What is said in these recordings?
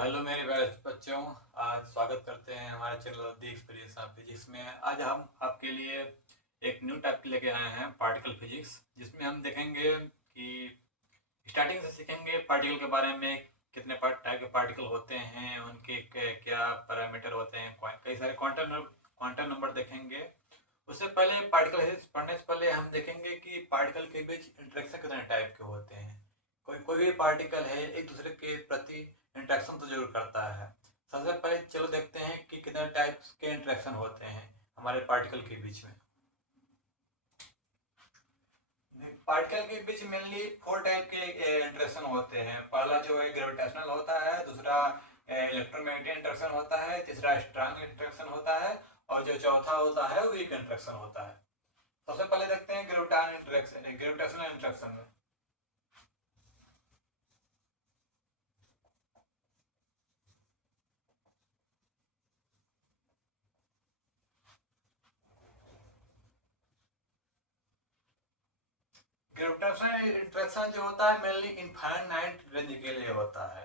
Hello मेरे प्यारे बच्चों। आज स्वागत करते हैं हमारे channel the experience of physics में। आज हम आपके लिए एक न्यू टॉपिक लेके आए हैं, पार्टिकल फिजिक्स, जिसमें हम देखेंगे कि स्टार्टिंग से सीखेंगे पार्टिकल के बारे में। कितने टाइप के पार्टिकल होते हैं, उनके क्या पैरामीटर होते हैं, कई सारे क्वांटम नंबर देखेंगे। उससे पहले पार्टिकल फिजिक्स पढ़ने से पहले हम देखेंगे कि पार्टिकल के बीच इंटरेक्शन कितने टाइप के होते हैं। कोई कोई भी पार्टिकल है एक दूसरे के प्रति इंटरेक्शन तो जरूर करता है। सबसे पहले चलो देखते हैं कि कितने टाइप के इंटरेक्शन होते हैं हमारे पार्टिकल के बीच में। पार्टिकल के बीच मेनली 4 टाइप के इंटरेक्शन होते हैं। पहला जो है ग्रेविटेशनल होता है, दूसरा इलेक्ट्रोमैग्नेटिक इंटरेक्शन होता है, तीसरा स्ट्रॉन्ग इंटरेक्शन होता है, और जो चौथा होता है वीक इंटरेक्शन होता है। सबसे पहले देखते हैं ग्रेविटेशनल इंटरेक्शन में। ग्रेविटेशनल इंटरेक्शन जो होता है मेनली इनफाइनाइट रेंज के लिए होता है।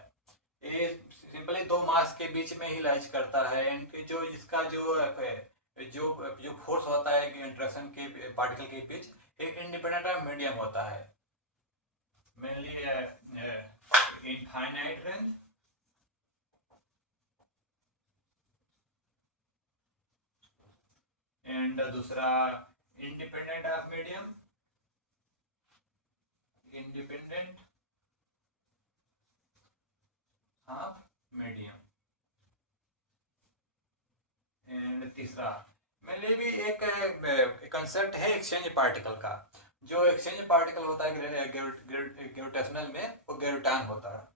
ये सिंपली दो मास के बीच में ही लाइज करता है। इनके जो इसका जो जो जो फोर्स होता है इंटरेक्शन के पार्टिकल के बीच, एक इंडिपेंडेंट ऑफ मीडियम होता है। मेनली इनफाइनाइट रेंज एंड दूसरा independent of medium, independent of medium, and तीसरा मेनली भी एक कंसेप्ट है एक्सचेंज पार्टिकल का। जो एक्सचेंज पार्टिकल होता है ग्रेविटेशनल में, वो ग्रेविटॉन होता है।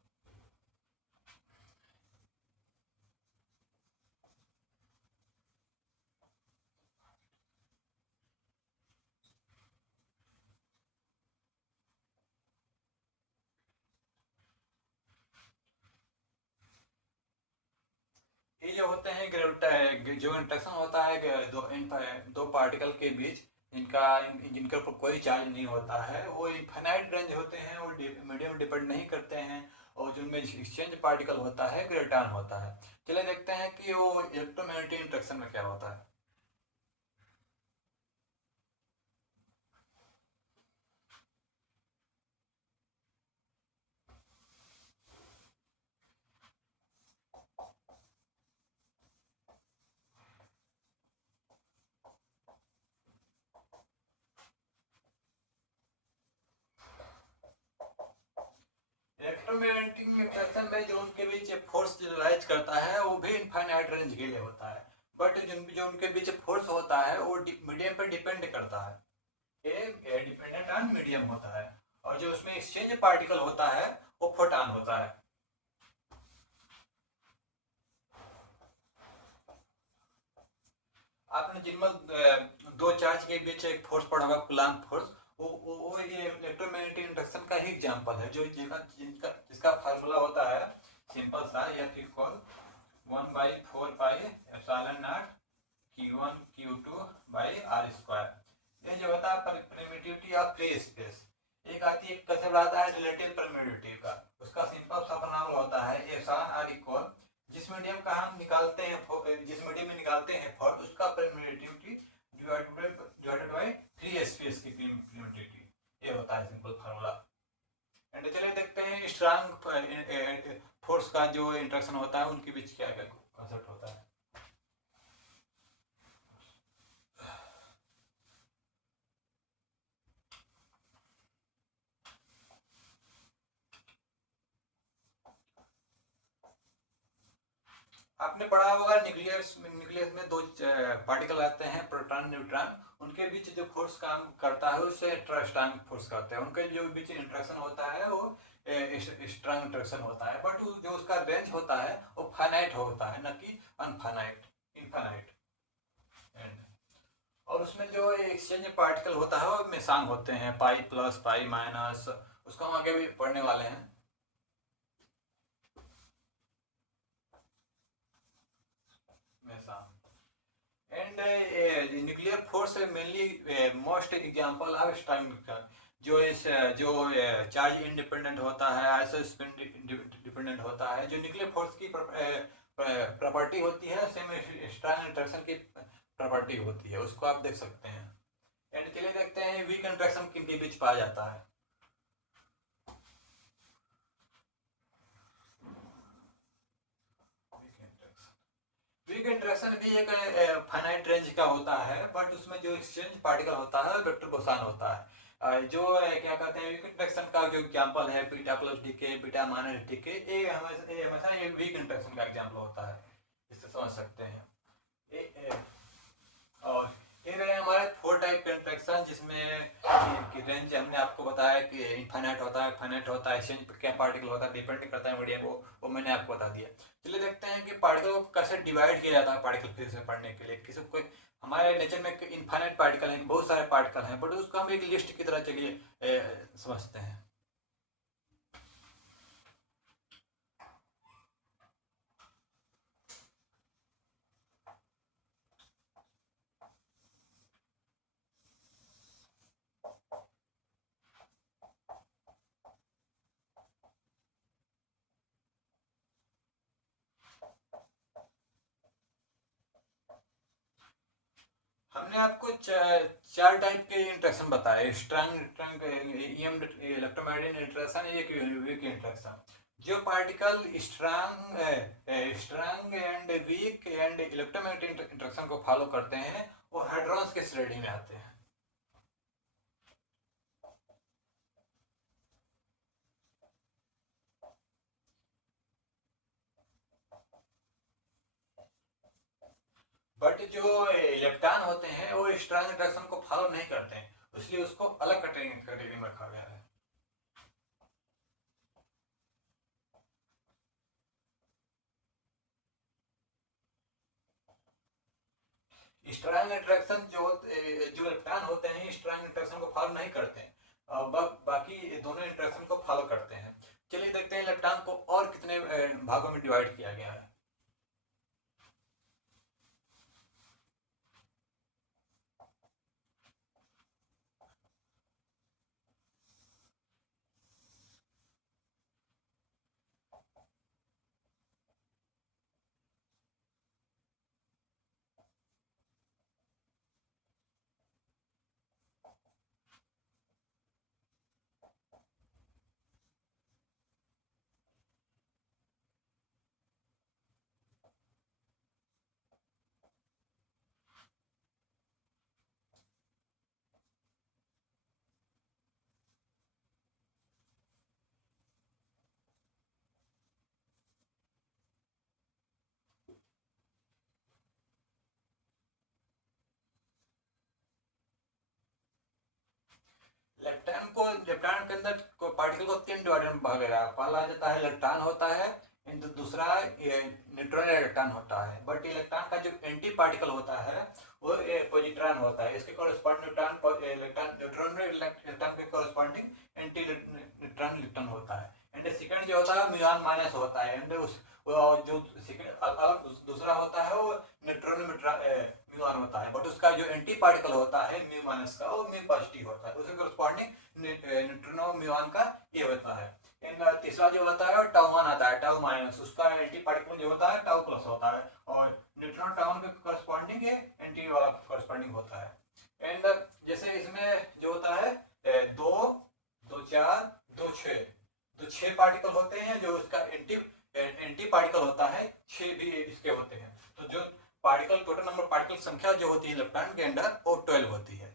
ये जो होते हैं जो इंटरेक्शन होता है दो पार्टिकल के बीच, जिनके ऊपर कोई चार्ज नहीं होता है, वो इनफाइनाइट रेंज होते हैं, वो मीडियम डिपेंड नहीं करते हैं। और जिनमें एक्सचेंज पार्टिकल होता है ग्रेविटॉन होता है। चलिए देखते हैं कि वो इलेक्ट्रोमैग्नेटिक इंटरेक्शन में क्या होता है। इलेक्ट्रोमैग्नेटिक इंटरेक्शन में जो उनके बीच फोर्स जनरलाइज करता है, वो भी इनफाइनाइट रेंज के लिए होता है। बट जो उनके बीच फोर्स होता है वो मीडियम पर डिपेंड करता है। ये डिपेंडेंट ऑन मीडियम होता है। और जो उसमें एक्सचेंज पार्टिकल होता है वो फोटॉन होता है। आपने जिनमें दो चार्ज के बीच एक फोर्स पड़ा होगा, कूलॉम्ब फोर्स, वो ये इलेक्ट्रोमैग्नेटिक इंडक्शन का ही एग्जांपल है। जो जिसका फार्मूला होता है सिंपल सा, F equal 1/4 pi epsilon naught Q1 Q2 by r square. ये जो होता है परमिटिविटी ऑफ फ्री स्पेस। एक आती है कंसेप्ट आता है रिलेटिव परमिटिविटी का। उसका सिंपल सा फार्मूला होता है एप्सिलॉन आर इक्वल, जिस मीडियम का हम निकालते हैं, जिस मीडियम में निकालते हैं फोर्स, उसका permittivity divided by free space की परमिटिविटी। ये होता है सिंपल फार्मूला। एंड चलिए देखते हैं स्ट्रॉन्ग फोर्स का जो इंटरेक्शन होता है उनके बीच क्या क्या कंसेप्ट होता है। आपने पढ़ा होगा न्यूक्लियस न्यूक्लियस में दो पार्टिकल आते हैं, प्रोटॉन न्यूट्रॉन। उनके बीच जो फोर्स काम करता है उससे स्ट्रॉन्ग फोर्स करते हैं। उनके जो बीच इंटरेक्शन होता है वो स्ट्रॉन्ग इंटरेक्शन होता है। बट जो उसका रेंज होता है वो फाइनाइट होता है, न कि अनफाइनाइट, इनफाइनाइट। और उसमें जो एक्सचेंज पार्टिकल होता है वो मेसान होते हैं, पाई प्लस पाई माइनस। उसको हम आगे भी पढ़ने वाले हैं। Mason and nuclear force mainly most example of strong जो चार्ज इंडिपेंडेंट होता है, आइसो स्पिन डिपेंडेंट होता है। जो न्यूक्लियर फोर्स की प्रॉपर्टी होती है सेम स्ट्रॉन्ग इंटरेक्शन की प्रॉपर्टी होती है, उसको आप देख सकते हैं। एंड चलिए देखते हैं वीक इंटरेक्शन किन के बीच पाया जाता है। वीक इंटरेक्शन भी एक फाइनाइट रेंज का होता है, बट उसमें जो एक्सचेंज पार्टिकल होता है वेक्टर बोसान होता है। जो क्या कहते हैं वीक इंटरेक्शन का जो एग्जांपल है beta plus d k, beta minus d k, ये हमेशा ये वीक इंटरेक्शन का एग्जांपल होता है, इससे समझ सकते हैं। और ये रहे हमारे 4 टाइप के इंटरेक्शन, जिसमें कि रेंज हमने आपको बताया कि इनफाइनाइट होता है, फाइनाइट होता है, एक्सचेंज पर क्या पार्टिकल होता है, डिपेंड करता है मीडियम, वो मैंने आपको बता दिया। चलिए देखते हैं कि पार्टिकल को कैसे डिवाइड किया जाता है पार्टिकल फिजिक्स में पढ़ने के लिए। किसी को हमारे नेचर में इनफाइनाइट पार्टिकल हैं, बहुत सारे पार्टिकल हैं, बट उसको हम एक लिस्ट की तरह चलिए समझते हैं। हमने आपको चार टाइप के इंटरेक्शन बताए, स्ट्रॉन्ग इलेक्ट्रोमैग्नेटिक इंटरेक्शन, एक वीक इंटरेक्शन। जो particle strong and weak and electromagnetic interaction को फॉलो करते हैं वो हाइड्रॉन्स के श्रेणी में आते हैं। बट जो इलेक्ट्रॉन होते हैं वो स्ट्रॉन्ग इंटरेक्शन को फॉलो नहीं करते हैं, इसलिए उसको अलग कैटेगरी में रखा गया है। स्ट्रॉन्ग इंटरेक्शन जो इलेक्ट्रॉन होते हैं स्ट्रॉन्ग इंटरेक्शन को फॉलो नहीं करते हैं, बाकी दोनों इंटरेक्शन को फॉलो करते हैं। चलिए देखते हैं इलेक्ट्रॉन को और कितने भागों में डिवाइड किया गया है। इलेक्ट्रॉन के अंदर पार्टिकल को 3 डिवाइडर में भागा गया। पहला जाता है इलेक्ट्रॉन होता है, दूसरा न्यूट्रॉन इलेक्ट्रॉन होता है। बट इलेक्ट्रॉन का जो एंटी पार्टिकल होता है वो पॉजिट्रॉन होता है। इसके कॉरेस्पॉन्डिंग न्यूट्रॉन इलेक्ट्रॉन के कॉरेस्पॉन्डिंग एंटी न्यूट्रॉन इलेक्ट्रॉन होता है। एंड सेकंड जो होता है म्यूऑन माइनस होता है। एंड उस जो सेकंड दूसरा होता है वो न्यूट्रॉन म्यूऑन होता है, बट उसका जो एंटी पार्टिकल होता है म्यू माइनस का वो म्यू पॉजिटिव होता है। उसके कॉरेस्पॉन्डिंग न्यूट्रिनो म्यूऑन का ये होता है। इन तीसरा जो होता है टाउ वन आता है, टाउ माइनस, उसका एंटी पार्टिकल जो होता है टाउ प्लस होता है। और न्यूट्रॉन टाउ के कॉरेस्पॉन्डिंग ये एंटी वाला कॉरेस्पॉन्डिंग होता है। एंड जैसे इसमें जो होता है 2 2 4 2 6 तो 6 पार्टिकल होते हैं। जो इसका एंटी पार्टिकल होता है 6 भी इसके होते हैं। तो जो पार्टिकल टोटल नंबर पार्टिकल संख्या जो होती है इलेक्ट्रॉन के अंदर वो 12 होती है।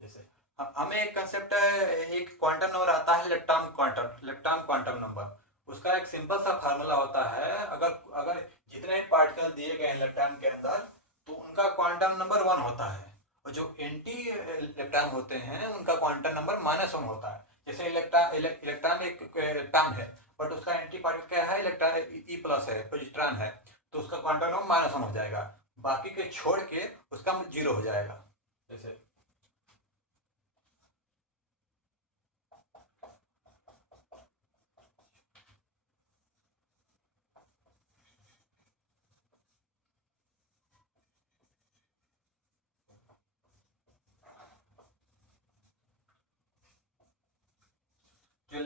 जैसे हमें एक कंसेप्ट एक क्वांटम नंबर आता है इलेक्ट्रॉन क्वांटम नंबर। उसका एक सिंपल सा फार्मूला होता है। अगर जितने पार्टिकल दिए गए इलेक्ट्रॉन के अंदर तो उनका क्वांटम नंबर 1 होता है, और जो एंटी इलेक्ट्रॉन होते हैं उनका क्वांटम नंबर -1 होता है। जैसे इलेक्ट्रॉन एक टर्म है, बट उसका एंटी पार्टिकल क्या है, इलेक्ट्रॉन ई प्लस है, पॉजिट्रॉन है, तो उसका क्वांटम नंबर -1 हो जाएगा। बाकी के छोड़ के उसका 0 हो जाएगा। जैसे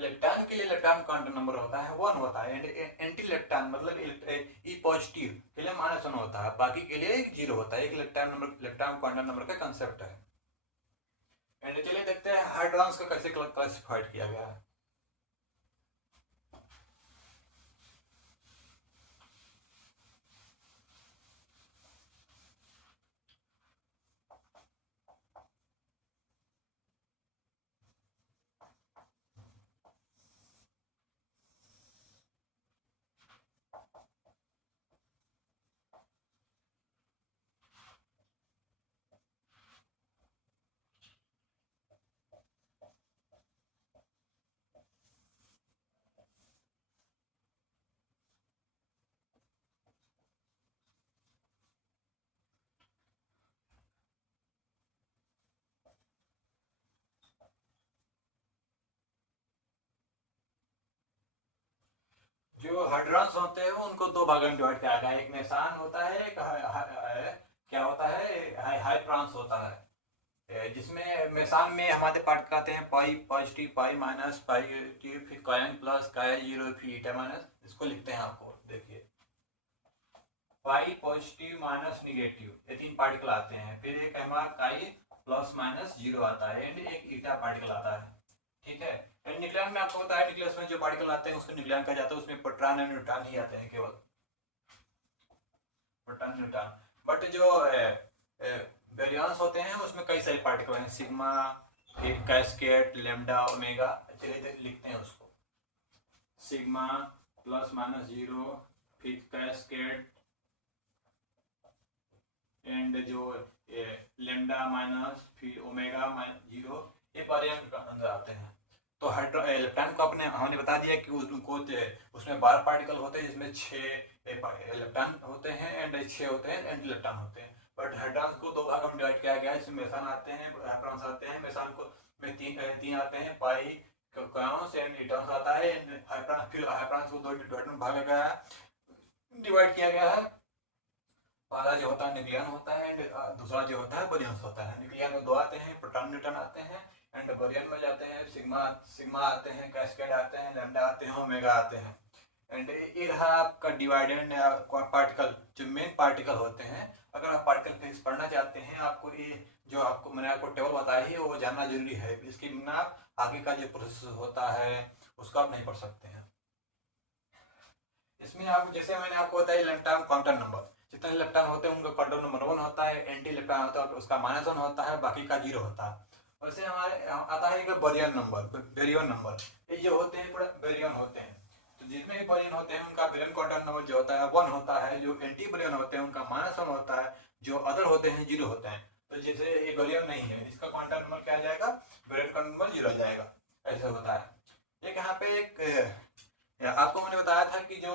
इलेक्ट्रॉन के लिए इलेक्ट्रॉन क्वांटम नंबर होता है 1 होता है, एंड एंटी इलेक्ट्रॉन मतलब ई पॉजिटिव के लिए -1 होता है, बाकी के लिए 0 होता है। एक इलेक्ट्रॉन क्वांटम नंबर का कंसेप्ट है। एंड चलिए देखते हैं हाइड्रॉन्स को कैसे क्लासिफाइड किया गया है। जो हाइड्रॉन्स होते हैं उनको दो भागों में डिवाइड किया गया है, एक मेसान होता है, एक क्या होता है हाई ट्रांस होता है। जिसमें मेसान में हमारे पार्ट आते हैं पाई पॉजिटिव, पाई माइनस, पाई फिर कायन प्लस, काया जीरो, फिर ईटा माइनस। इसको लिखते हैं, आपको देखिए पाई पॉजिटिव माइनस निगेटिव, ये 3 पार्टिकल आते हैं। फिर एक हमारा काई प्लस माइनस 0 आता है, एंड एक ईटा पार्टिकल आता है। ठीक है, न्यूक्लियन में आपको बताया न्यूक्लियस में जो पार्टिकल आते हैं उसको न्यूक्लियन कहा जाता है, उसमें प्रोटॉन और न्यूट्रॉन ही आते हैं, केवल प्रोटॉन न्यूट्रॉन। बट जो बेरियंस होते हैं उसमें कई सारे पार्टिकल हैं, सिग्मा, फिर कैस्केड, लैम्डा, ओमेगा। चलिए लिखते हैं उसको, सिग्मा प्लस माइनस 0, फिर कैस्केड, एंड जो लैम्डा माइनस, फिर ओमेगा माइनस 0, ये बेरियंस के अंदर आते हैं। तो इलेक्ट्रॉन को हमने बता दिया कि उनको उसमें 12 पार्टिकल होते हैं, जिसमें 6 इलेक्ट्रॉन होते हैं एंड 6 होते हैं एंटी इलेक्ट्रॉन होते हैं। बट हाइड्रॉन्स को 2 भागों में डिवाइड किया गया है, इसमें मेसान आते हैं, हाइड्रॉन्स आते हैं। मेसान को में 3 आते हैं, पाई, कायोन्स एंड इलेक्ट्रॉन्स आता है। फिर हाइड्रॉन्स को 2 में भागा गया है, डिवाइड किया गया है। पहला जो होता है न्यूक्लियन होता है, एंड दूसरा जो होता है बेरियंस होता है। न्यूक्लियन में 2 आते हैं, प्रोटॉन न्यूट्रॉन आते हैं, एंड बेरियन में जाते हैं सिग्मा आते हैं, कैस्केड आते हैं, लैम्डा आते हैं, ओमेगा आते हैं। एंड ये रहा आपका डिवाइडेड पार्टिकल, जो मेन पार्टिकल होते हैं। अगर आप पार्टिकल फिजिक्स पढ़ना चाहते हैं, आपको ये जो आपको मैंने आपको टेबल बताई है वो जानना जरूरी है। इसके बिना आप आगे का जो प्रोसेस होता है उसको आप नहीं पढ़ सकते हैं। इसमें आप जैसे मैंने आपको बताया इलेक्ट्रॉन क्वांटम नंबर, जितने इलेक्ट्रॉन होते हैं उनका क्वांटम नंबर 1 होता है, एंटी इलेक्ट्रॉन होता है उसका -1 होता है, बाकी का 0 होता है। वैसे हमारे आता है बेरियन नंबर। ये जो होते हैं पूरा बेरियन होते हैं, तो जितने भी बेरियन होते हैं उनका बेरियन क्वांटम नंबर जो होता है 1 होता है। जो एंटी बेरियन होते हैं उनका -1 होता है, जो अदर होते हैं 0 होते हैं। तो जैसे ये बेरियन नहीं है, इसका क्वांटम नंबर क्या आ जाएगा, बेरियन क्वांटम नंबर 0 आ जाएगा, ऐसा होता है। एक यहाँ पे एक आपको मैंने बताया था कि जो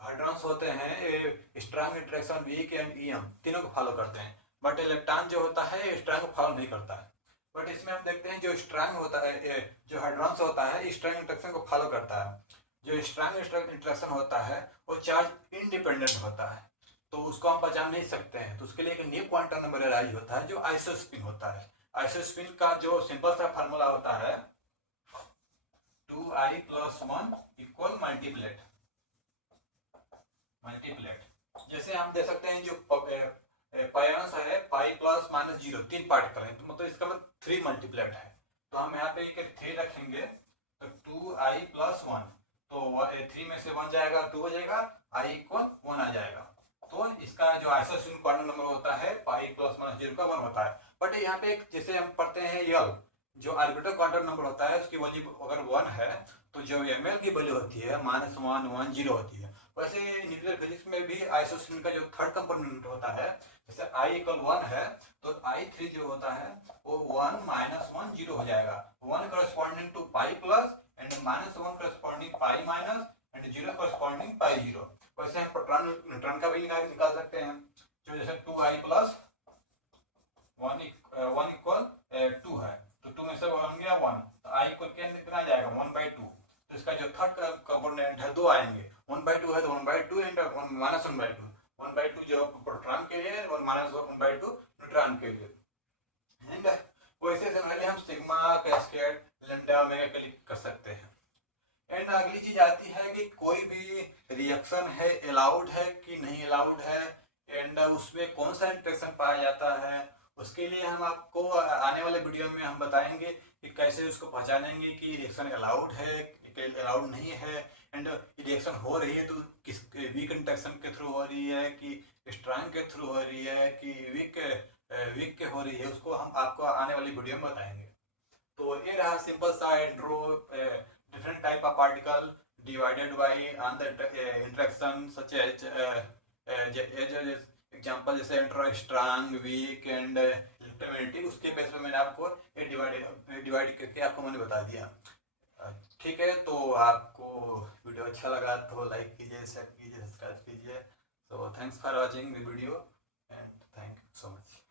हाइड्रॉन्स होते हैं strong interaction, weak and EM तीनों को फॉलो करते हैं। बट इलेक्ट्रॉन जो होता है स्ट्रांग को फॉलो नहीं करता है। बट इसमें हम देखते हैं जो स्ट्रांग होता है, जो हाइड्रॉन्स होता है स्ट्रांग इंटरेक्शन को फॉलो करता है। जो स्ट्रांग इंटरेक्शन होता है वो चार्ज इंडिपेंडेंट होता है, तो उसको हम पहचान नहीं सकते हैं। तो उसके लिए एक न्यू क्वांटम नंबर अराइज होता है जो आइसोस्पिन होता है। आइसोस्पिन का जो सिंपल सा फार्मूला होता है 2i + 1 इक्वल मल्टीप्लेट। जैसे हम देख सकते हैं जो पाइons है, पाई प्लस माइनस 0, 3 पार्टिकल है, तो मतलब इसका मतलब 3 मल्टीप्लेट है। तो हम यहाँ पे 3 रखेंगे, तो 2i + 1, तो 3 में से 1 जाएगा, 2 हो जाएगा, i = 1 आ जाएगा। तो इसका जो आइसोस्पिन क्वांटम नंबर होता है पाई प्लस माइनस 0 का 1 होता है। बट यहाँ पे जैसे हम पढ़ते हैं यल, जो आर्बिट्रल क्वांटम नंबर होता है उसकी वैल्यू अगर 1 है तो जो ml की वैल्यू होती है -1 1 0 होती है। वैसे न्यूक्लियर फिजिक्स में भी आइसोस्पिन का जो थर्ड कंपोनेंट होता है, जैसे i = 1 है तो i3 जो होता है वो 1 -1 0 हो जाएगा। 1 corresponding to pi plus and -1 corresponding pi minus and 0 corresponding पाई 0। वैसे हम प्रोटॉन न्यूट्रॉन का भी निकाल सकते हैं, जो जैसे 2i + 1 इक्वल 2 है, तो 2 में से 1 गया 1, तो i को कितना आ जाएगा 1/2। तो इसका जो थर्ड कंपोनेंट है 2 आएंगे, 1/2 है तो 1/2 एंड -1/2, 1/2 जो प्रोटॉन के लिए और -1/2 न्यूट्रॉन के लिए। एंड वैसे जनरली हम सिग्मा, कैस्केड, लैम्डा, ओमेगा के लिए कर सकते हैं। एंड अगली चीज आती है कि कोई भी रिएक्शन है अलाउड है कि नहीं अलाउड है, एंड उसमें कौन सा इंटरेक्शन पाया जाता है। उसके लिए हम आपको आने वाले वीडियो में हम बताएंगे कि कैसे उसको पहचानेंगे कि रिएक्शन अलाउड है अलाउड नहीं है, एंड रिएक्शन हो रही है तो किस वीक इंटरेक्शन के थ्रू हो रही है कि स्ट्रांग के थ्रू हो रही है कि वीक के हो रही है, उसको हम आपको आने वाली वीडियो में बताएंगे। तो ये रहा सिंपल सा intro, different type of particle divided by on the interaction such as example जैसे intro strong weak and electromagnetic, उसके बेस पे मैंने आपको ये डिवाइड करके आपको मैंने बता दिया। ठीक है, तो आपको वीडियो अच्छा लगा तो लाइक कीजिए, शेयर कीजिए, सब्सक्राइब कीजिए। So thanks for watching the video and thank you so much.